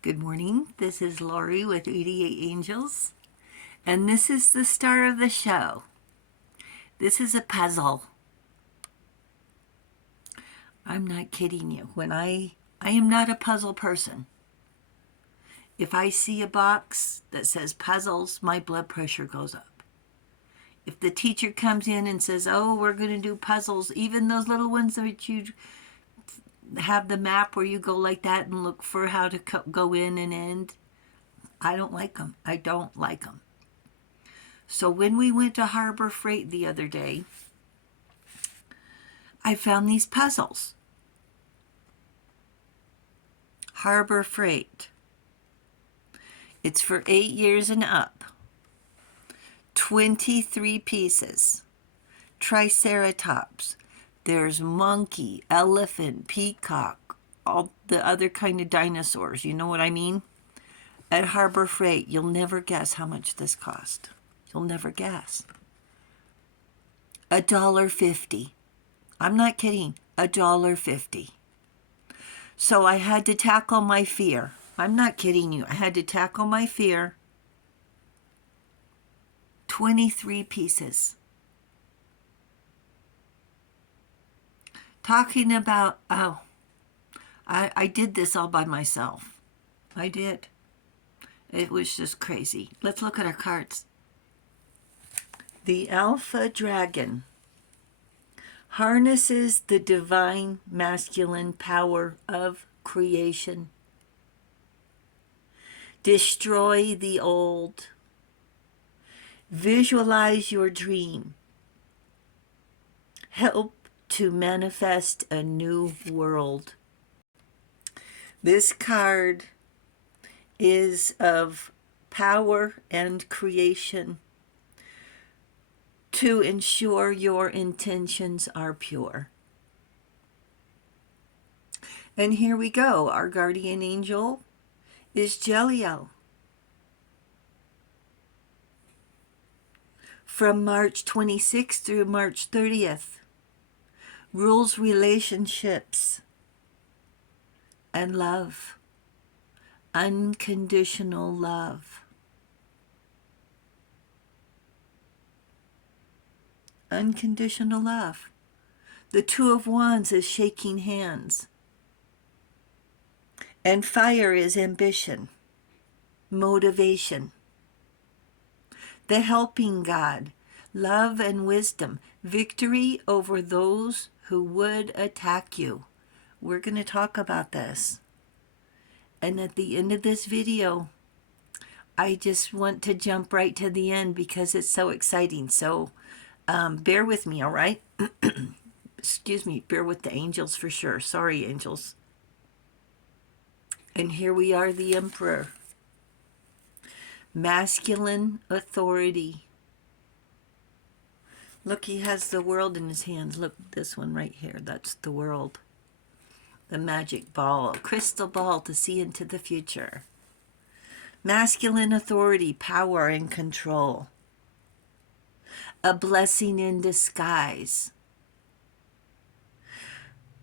Good morning. This is Lori with 88 Angels, and this is the star of the show. This is a puzzle. I'm not kidding you. I am not a puzzle person. If I see a box that says puzzles, my blood pressure goes up. If the teacher comes in and says, "Oh, we're going to do puzzles," even those little ones that you have the map where you go like that and look for how to go in and end, I don't like them. I don't like them. So when we went to Harbor Freight the other day, I found these puzzles. Harbor Freight. It's for 8 years and up. 23 pieces. Triceratops. There's monkey, elephant, peacock, all the other kind of dinosaurs. You know what I mean? At Harbor Freight, you'll never guess how much this cost. You'll never guess. $1.50. I'm not kidding. $1.50. So I had to tackle my fear. I'm not kidding you. I had to tackle my fear. 23 pieces. Talking about, I did this all by myself. I did. It was just crazy. Let's look at our cards. The Alpha Dragon harnesses the divine masculine power of creation. Destroy the old. Visualize your dream. Help to manifest a new world. This card is of power and creation to ensure your intentions are pure. And here we go. Our guardian angel is Jeliel. From March 26th through March 30th. Rules relationships and love. Unconditional love. Unconditional love. The Two of Wands is shaking hands. And fire is ambition, motivation. The helping God, love and wisdom, victory over those who would attack you. We're going to talk about this. And at the end of this video, I just want to jump right to the end because it's so exciting. So bear with me, all right? Excuse me, bear with the angels for sure. Sorry, angels. And here we are, the Emperor. Masculine authority. Look, he has the world in his hands. Look, this one right here. That's the world. The magic ball, a crystal ball to see into the future. Masculine authority, power, and control. A blessing in disguise.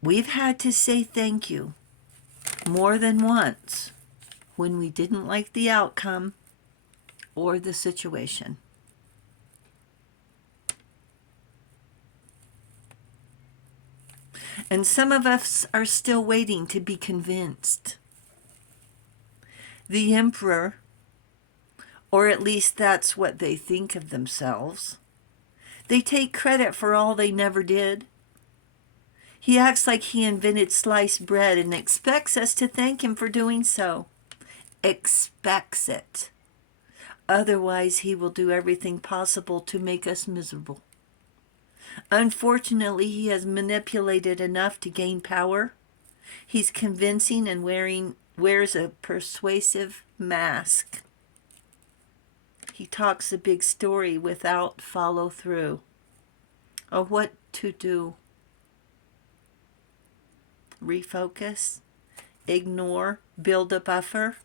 We've had to say thank you more than once when we didn't like the outcome or the situation. And some of us are still waiting to be convinced. The Emperor, or at least that's what they think of themselves, they take credit for all they never did. He acts like he invented sliced bread and expects us to thank him for doing so. Expects it. Otherwise, he will do everything possible to make us miserable. Unfortunately, he has manipulated enough to gain power. He's convincing and wears a persuasive mask. He talks a big story without follow through of what to do. Refocus, ignore, build a buffer.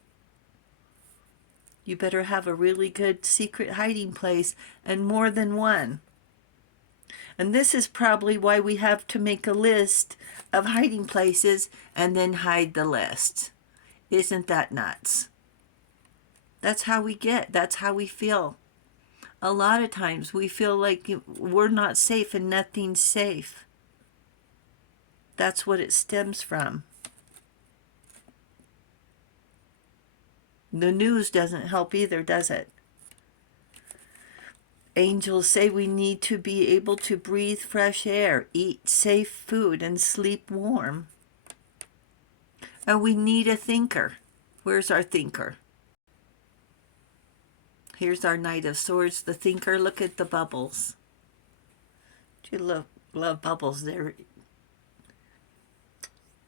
You better have a really good secret hiding place, and more than one. And this is probably why we have to make a list of hiding places and then hide the list. Isn't that nuts? That's how we get. That's how we feel. A lot of times we feel like we're not safe and nothing's safe. That's what it stems from. The news doesn't help either, does it? Angels say we need to be able to breathe fresh air, eat safe food, and sleep warm. And we need a thinker. Where's our thinker? Here's our Knight of Swords, the thinker. Look at the bubbles. Do you love bubbles?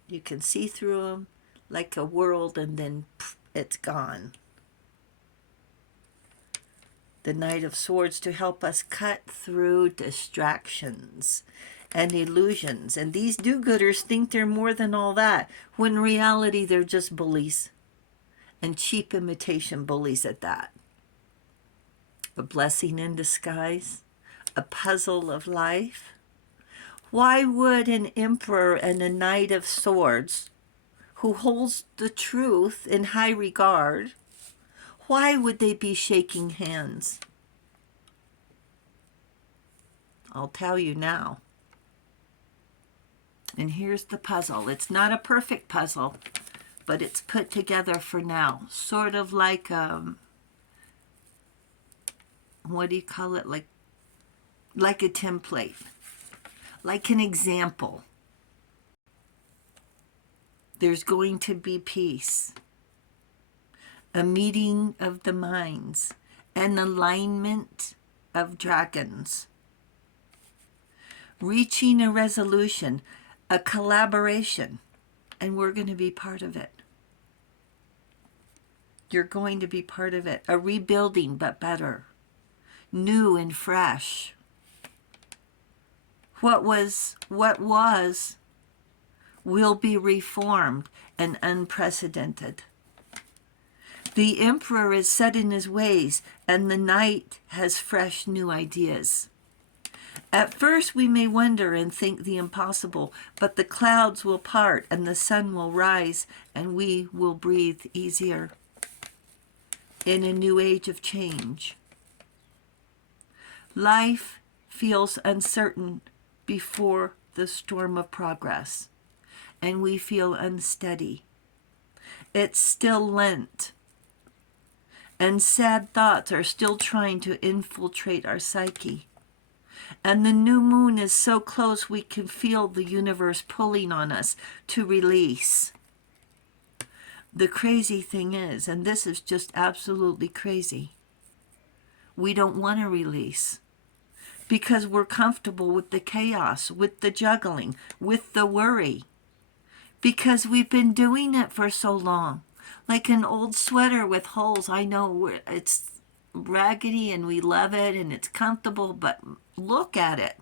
You can see through them like a world, and then it's gone. The Knight of Swords to help us cut through distractions and illusions. And these do-gooders think they're more than all that, when in reality they're just bullies, and cheap imitation bullies at that. A blessing in disguise, a puzzle of life. Why would an emperor and a Knight of Swords, who holds the truth in high regard, why would they be shaking hands? I'll tell you now. And here's the puzzle. It's not a perfect puzzle, but it's put together for now. Sort of like, what do you call it? Like a template. Like an example. There's going to be peace. A meeting of the minds. An alignment of dragons. Reaching a resolution. A collaboration. And we're going to be part of it. You're going to be part of it. A rebuilding, but better. New and fresh. What was will be reformed and unprecedented. The emperor is set in his ways, and the knight has fresh new ideas. At first we may wonder and think the impossible, but the clouds will part and the sun will rise, and we will breathe easier in a new age of change. Life feels uncertain before the storm of progress, and we feel unsteady. It's still Lent, and sad thoughts are still trying to infiltrate our psyche. And the new moon is so close we can feel the universe pulling on us to release. The crazy thing is, and this is just absolutely crazy, we don't want to release. Because we're comfortable with the chaos, with the juggling, with the worry. Because we've been doing it for so long. Like an old sweater with holes. I know it's raggedy and we love it and it's comfortable, but look at it.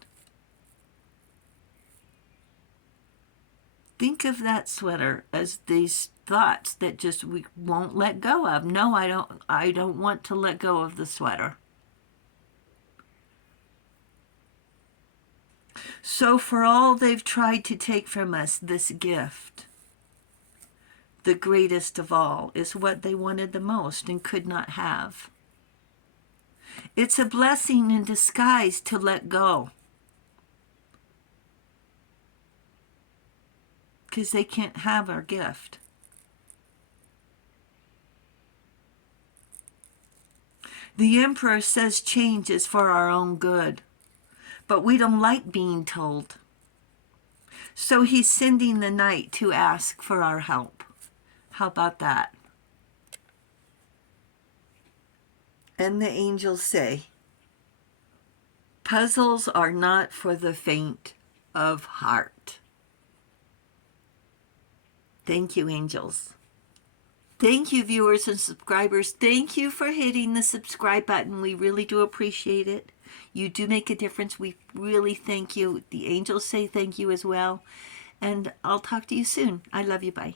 Think of that sweater as these thoughts that just we won't let go of. No, I don't want to let go of the sweater. So for all they've tried to take from us, this gift, the greatest of all, is what they wanted the most and could not have. It's a blessing in disguise to let go. Because they can't have our gift. The emperor says change is for our own good. But we don't like being told. So he's sending the knight to ask for our help. How about that? And the angels say, puzzles are not for the faint of heart. Thank you, angels. Thank you, viewers and subscribers. Thank you for hitting the subscribe button. We really do appreciate it. You do make a difference. We really thank you. The angels say thank you as well. And I'll talk to you soon. I love you. Bye.